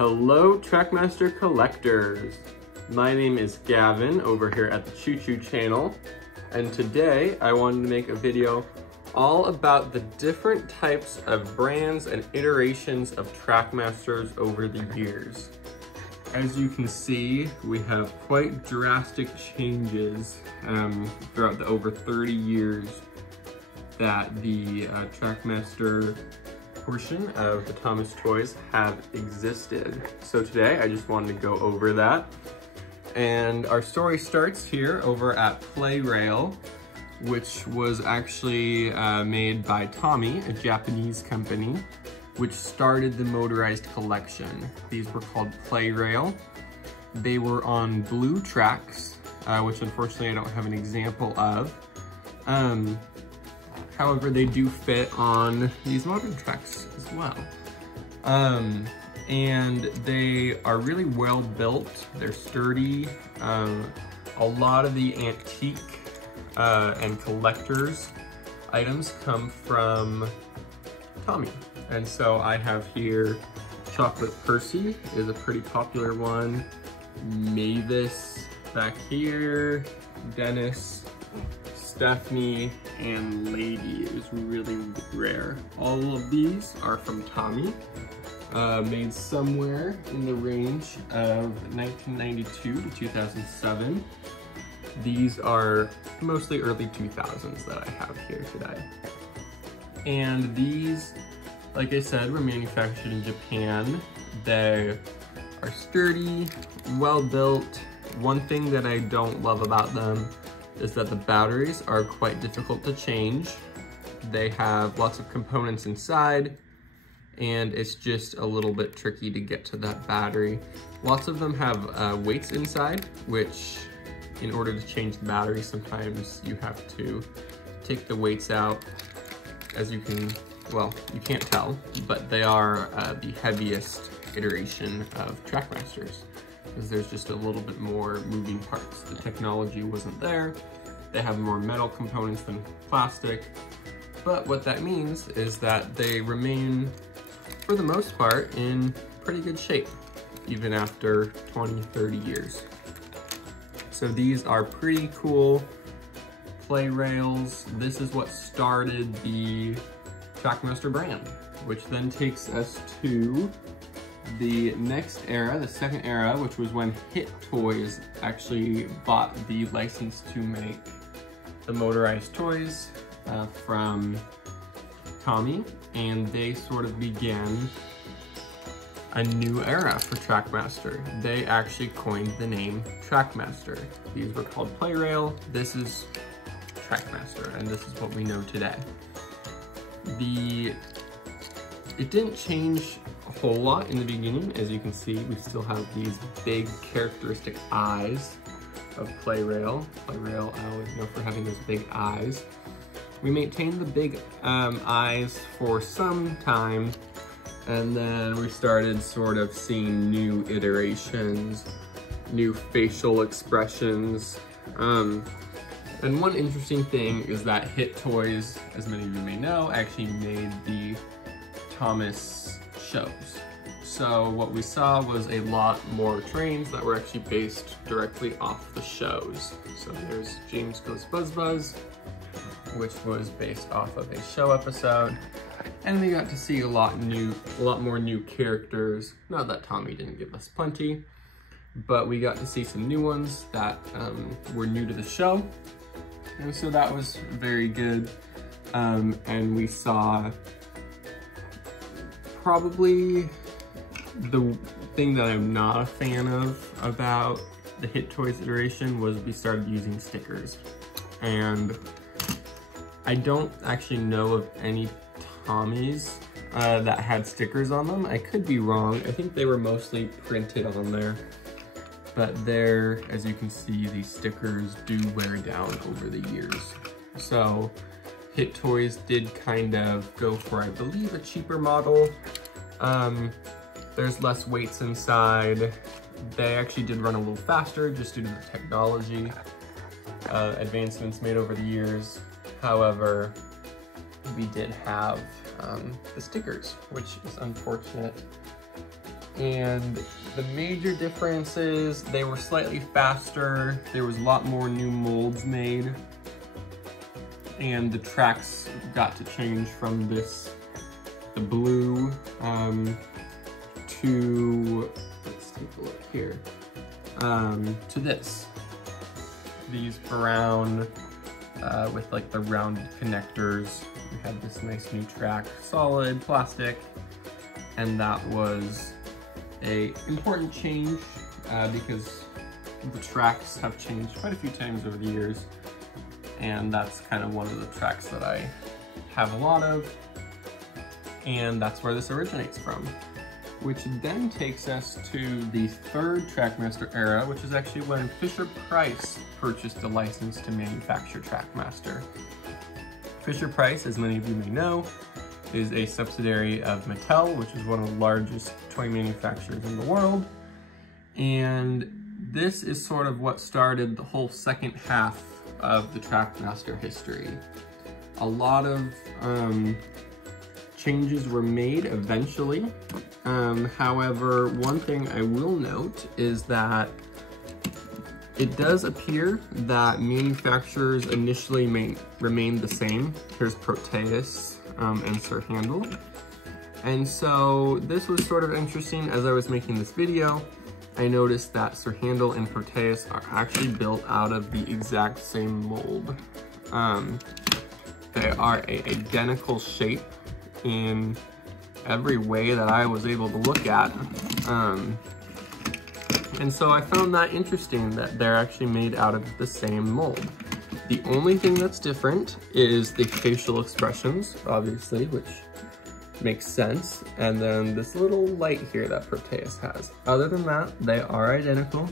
Hello Trackmaster collectors! My name is Gavin over here at the Choo Choo channel, and today I wanted to make a video all about the different types of brands and iterations of Trackmasters over the years. As you can see, we have quite drastic changes throughout the over 30 years that the Trackmaster portion of the Thomas toys have existed. So today I just wanted to go over that. And our story starts here over at Play-Rail, which was actually made by Tommy, a Japanese company, which started the motorized collection. These were called Play-Rail. They were on blue tracks, which unfortunately I don't have an example of. However, they do fit on these modern tracks as well. And they are really well built. They're sturdy. A lot of the antique and collectors items come from Tommy. And so I have here Chocolate Percy is a pretty popular one. Mavis back here, Dennis, Stephanie, and Lady is really rare. All of these are from Tommy, made somewhere in the range of 1992 to 2007. These are mostly early 2000s that I have here today. And these, like I said, were manufactured in Japan. They are sturdy, well built. One thing that I don't love about them is that the batteries are quite difficult to change. They have lots of components inside, and it's just a little bit tricky to get to that battery. Lots of them have weights inside, which in order to change the battery, sometimes you have to take the weights out. As you can, well, you can't tell, but they are the heaviest iteration of Trackmasters, because there's just a little bit more moving parts. The technology wasn't there. They have more metal components than plastic, but what that means is that they remain, for the most part, in pretty good shape, even after 20, 30 years. So these are pretty cool Play-Rails. This is what started the Trackmaster brand, which then takes us to the next era, the second era, which was when Hit Toys actually bought the license to make the motorized toys from Tommy, and they sort of began a new era for Trackmaster. They actually coined the name Trackmaster. These were called Play-Rail. This is Trackmaster, and this is what we know today. It didn't change a whole lot in the beginning. As you can see, we still have these big characteristic eyes of Play-Rail. Play-Rail, I always know for having those big eyes. We maintained the big eyes for some time, and then we started sort of seeing new iterations, new facial expressions. And one interesting thing is that Hit Toys, as many of you may know, actually made the Thomas shows. So what we saw was a lot more trains that were actually based directly off the shows. So there's James Goes Buzz Buzz, which was based off of a show episode. And we got to see a lot more new characters. Not that Tommy didn't give us plenty, but we got to see some new ones that were new to the show. And so that was very good. And we saw probably the thing that I'm not a fan of about the Hit Toys iteration was we started using stickers. And I don't actually know of any Tommies that had stickers on them. I could be wrong. I think they were mostly printed on there. But there, as you can see, these stickers do wear down over the years. So Hit Toys did kind of go for, I believe, a cheaper model. There's less weights inside. They actually did run a little faster just due to the technology advancements made over the years. However, we did have the stickers, which is unfortunate. And the major difference is they were slightly faster. There was a lot more new molds made. And the tracks got to change from the blue to, let's take a look here, to this. These brown with like the rounded connectors. We had this nice new track, solid plastic, and that was a important change because the tracks have changed quite a few times over the years, and that's kind of one of the tracks that I have a lot of, and that's where this originates from. Which then takes us to the third Trackmaster era, which is actually when Fisher-Price purchased a license to manufacture Trackmaster. Fisher-Price, as many of you may know, is a subsidiary of Mattel, which is one of the largest toy manufacturers in the world. And this is sort of what started the whole second half of the Trackmaster history. A lot of changes were made eventually. However, one thing I will note is that it does appear that manufacturers initially remained the same. Here's Proteus and Sir Handel. And so this was sort of interesting. As I was making this video, I noticed that Sir Handel and Proteus are actually built out of the exact same mold. They are an identical shape in every way that I was able to look at. And so I found that interesting that they're actually made out of the same mold. The only thing that's different is the facial expressions, obviously, which makes sense. And then this little light here that Proteus has. Other than that, they are identical,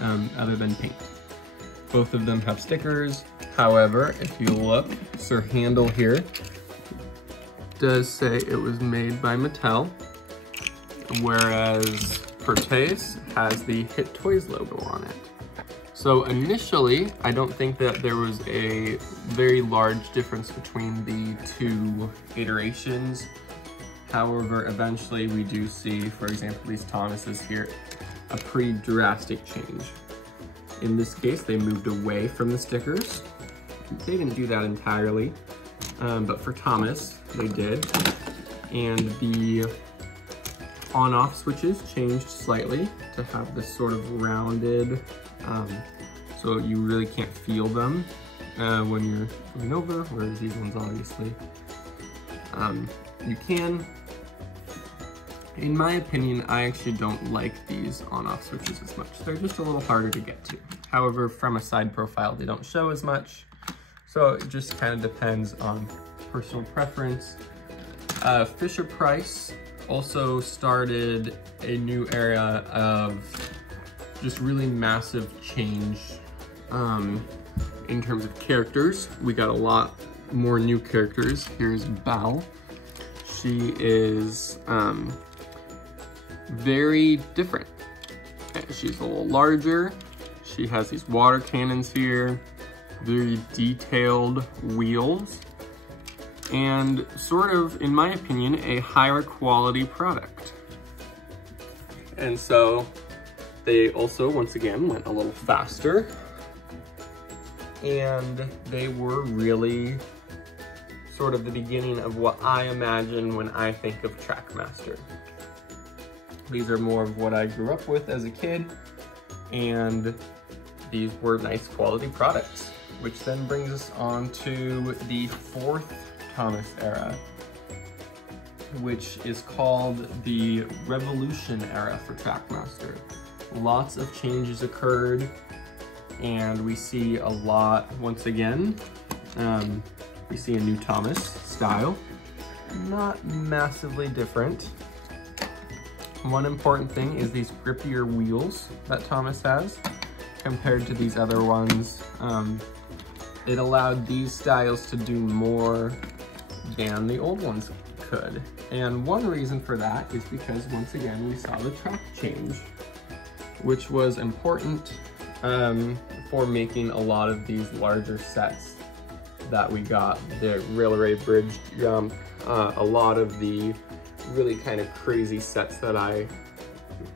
other than paint. Both of them have stickers. However, if you look, Sir Handel here does say it was made by Mattel, whereas Proteus has the Hit Toys logo on it. So initially, I don't think that there was a very large difference between the two iterations. However, eventually we do see, for example, these Thomases here, a pretty drastic change. In this case, they moved away from the stickers. They didn't do that entirely, but for Thomas, they did. And the on-off switches changed slightly to have this sort of rounded, so you really can't feel them when you're moving over, whereas these ones obviously, you can. In my opinion, I actually don't like these on-off switches as much. They're just a little harder to get to. However, from a side profile, they don't show as much. So it just kind of depends on personal preference. Fisher-Price also started a new era of just really massive change in terms of characters. We got a lot more new characters. Here's Belle. She is very different. She's a little larger. She has these water cannons here, very detailed wheels, and sort of, in my opinion, a higher quality product. And so they also, once again, went a little faster, and they were really sort of the beginning of what I imagine when I think of Trackmaster. These are more of what I grew up with as a kid, and these were nice quality products, which then brings us on to the fourth Thomas era, which is called the Revolution era for Trackmaster. Lots of changes occurred, and we see a lot, once again, we see a new Thomas style, not massively different. One important thing is these grippier wheels that Thomas has compared to these other ones. It allowed these styles to do more than the old ones could. And one reason for that is because, once again, we saw the track change, which was important for making a lot of these larger sets that we got. The Railway Bridge Jump, a lot of the really kind of crazy sets that I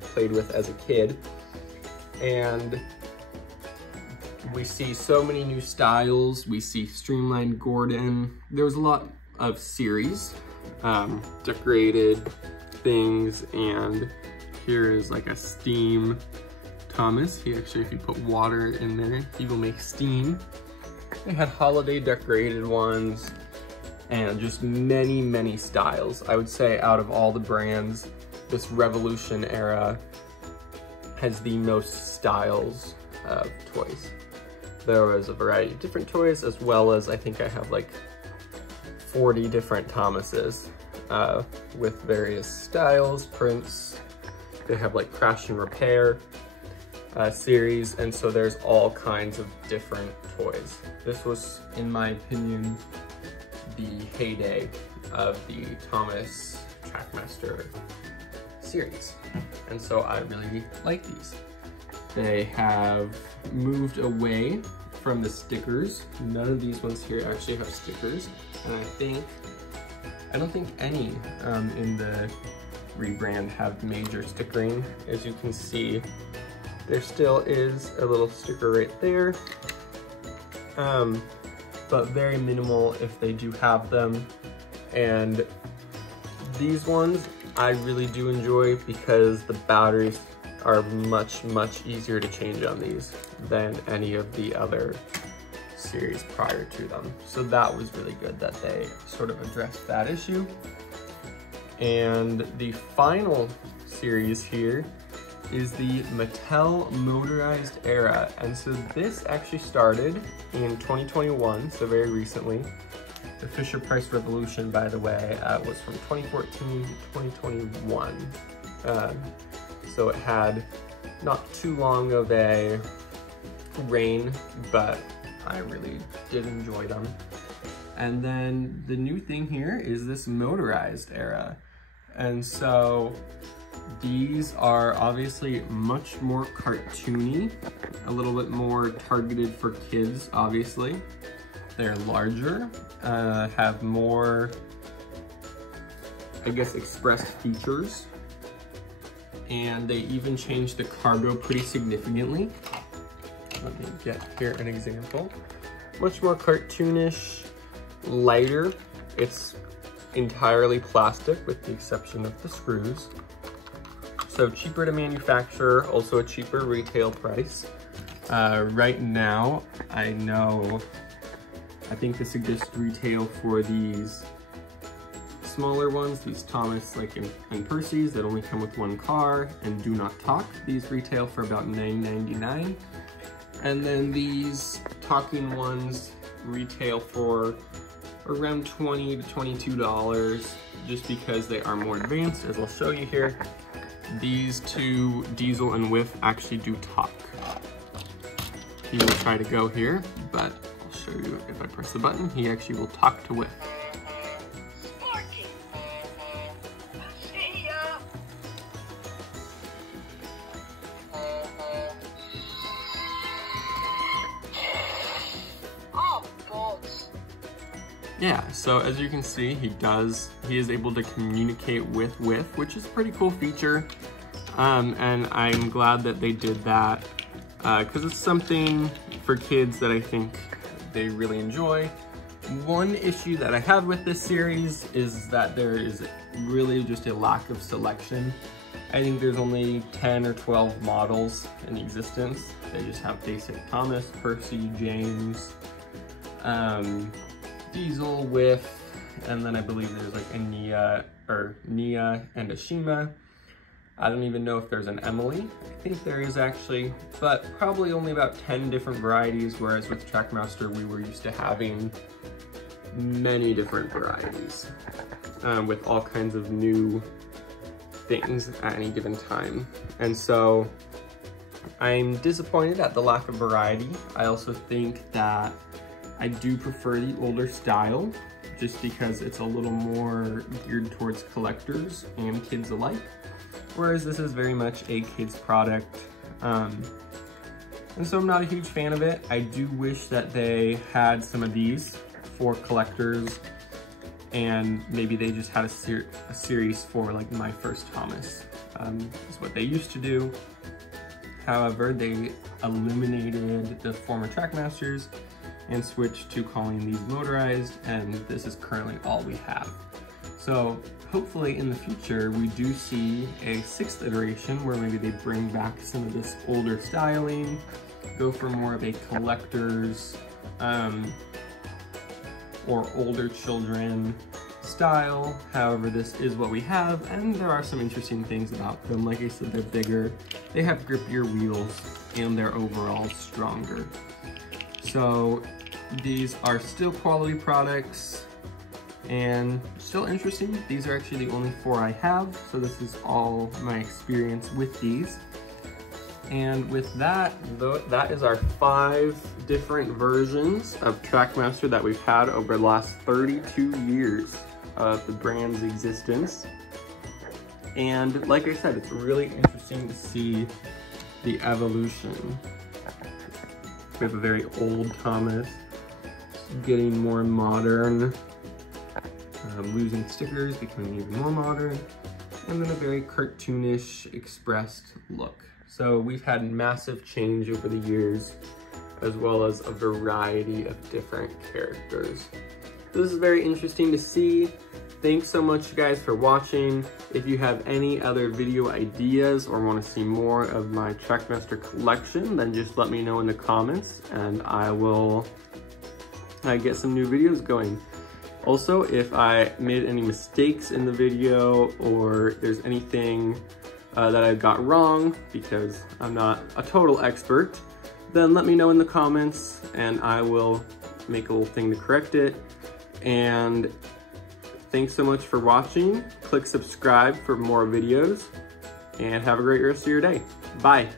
played with as a kid. And we see so many new styles. We see Streamlined Gordon. There's a lot of series, decorated things, and here is like a steam Thomas. He actually, if you put water in there, he will make steam. They had holiday decorated ones and just many, many styles. I would say out of all the brands, this Revolution era has the most styles of toys. There was a variety of different toys, as well as I think I have like 40 different Thomases with various styles, prints. They have like Crash and Repair series, and so there's all kinds of different toys. This was, in my opinion, the heyday of the Thomas Trackmaster series, and so I really like these. They have moved away from the stickers. None of these ones here actually have stickers, and I don't think any in the rebrand have major stickering. As you can see, there still is a little sticker right there, but very minimal if they do have them. And these ones I really do enjoy because the batteries are much, much easier to change on these than any of the other series prior to them. So that was really good that they sort of addressed that issue. And the final series here is the Mattel Motorized Era. And so this actually started in 2021, so very recently. The Fisher-Price Revolution, by the way, was from 2014 to 2021. So it had not too long of a reign, but I really did enjoy them. And then the new thing here is this Motorized Era. And so these are obviously much more cartoony, a little bit more targeted for kids, obviously. They're larger, have more, I guess, expressed features. And they even changed the cargo pretty significantly. Let me get here an example. Much more cartoonish, lighter. It's entirely plastic with the exception of the screws. So cheaper to manufacture, also a cheaper retail price. Right now, I think the suggested retail for these smaller ones, these Thomas and Percy's that only come with one car and do not talk, these retail for about $9.99. And then these talking ones retail for around $20 to $22 just because they are more advanced, as I'll show you here. These two, Diesel and Whiff, actually do talk. He will try to go here, but I'll show you if I press the button, he actually will talk to Whiff. Yeah, so as you can see, he is able to communicate with Whiff, which is a pretty cool feature. And I'm glad that they did that because it's something for kids that I think they really enjoy. One issue that I have with this series is that there is really just a lack of selection. I think there's only 10 or 12 models in existence. They just have basic Thomas, Percy, James, Diesel, Whiff, and then I believe there's like a Nia and a Shima. I don't even know if there's an Emily. I think there is actually, but probably only about 10 different varieties, whereas with Trackmaster we were used to having many different varieties with all kinds of new things at any given time. And so I'm disappointed at the lack of variety. I also think that I do prefer the older style just because it's a little more geared towards collectors and kids alike, whereas this is very much a kids product. And so I'm not a huge fan of it. I do wish that they had some of these for collectors, and maybe they just had a series for like My First Thomas is what they used to do. However, they eliminated the former Trackmasters and switched to calling these motorized, and this is currently all we have. So hopefully in the future we do see a 6th iteration where maybe they bring back some of this older styling, go for more of a collector's or older children style. However, this is what we have, and there are some interesting things about them. Like I said, they're bigger, they have grippier wheels, and they're overall stronger. So these are still quality products and still interesting. These are actually the only 4 I have, so this is all my experience with these. And with that, that is our 5 different versions of Trackmaster that we've had over the last 32 years of the brand's existence. And like I said, it's really interesting to see the evolution. We have a very old Thomas, getting more modern, losing stickers, becoming even more modern, and then a very cartoonish, expressed look. So we've had massive change over the years, as well as a variety of different characters. This is very interesting to see. Thanks so much, guys, for watching. If you have any other video ideas or want to see more of my Trackmaster collection, then just let me know in the comments, and I will get some new videos going. Also, if I made any mistakes in the video or there's anything that I got wrong, because I'm not a total expert, then let me know in the comments and I will make a little thing to correct it. And thanks so much for watching. Click subscribe for more videos, and have a great rest of your day. Bye.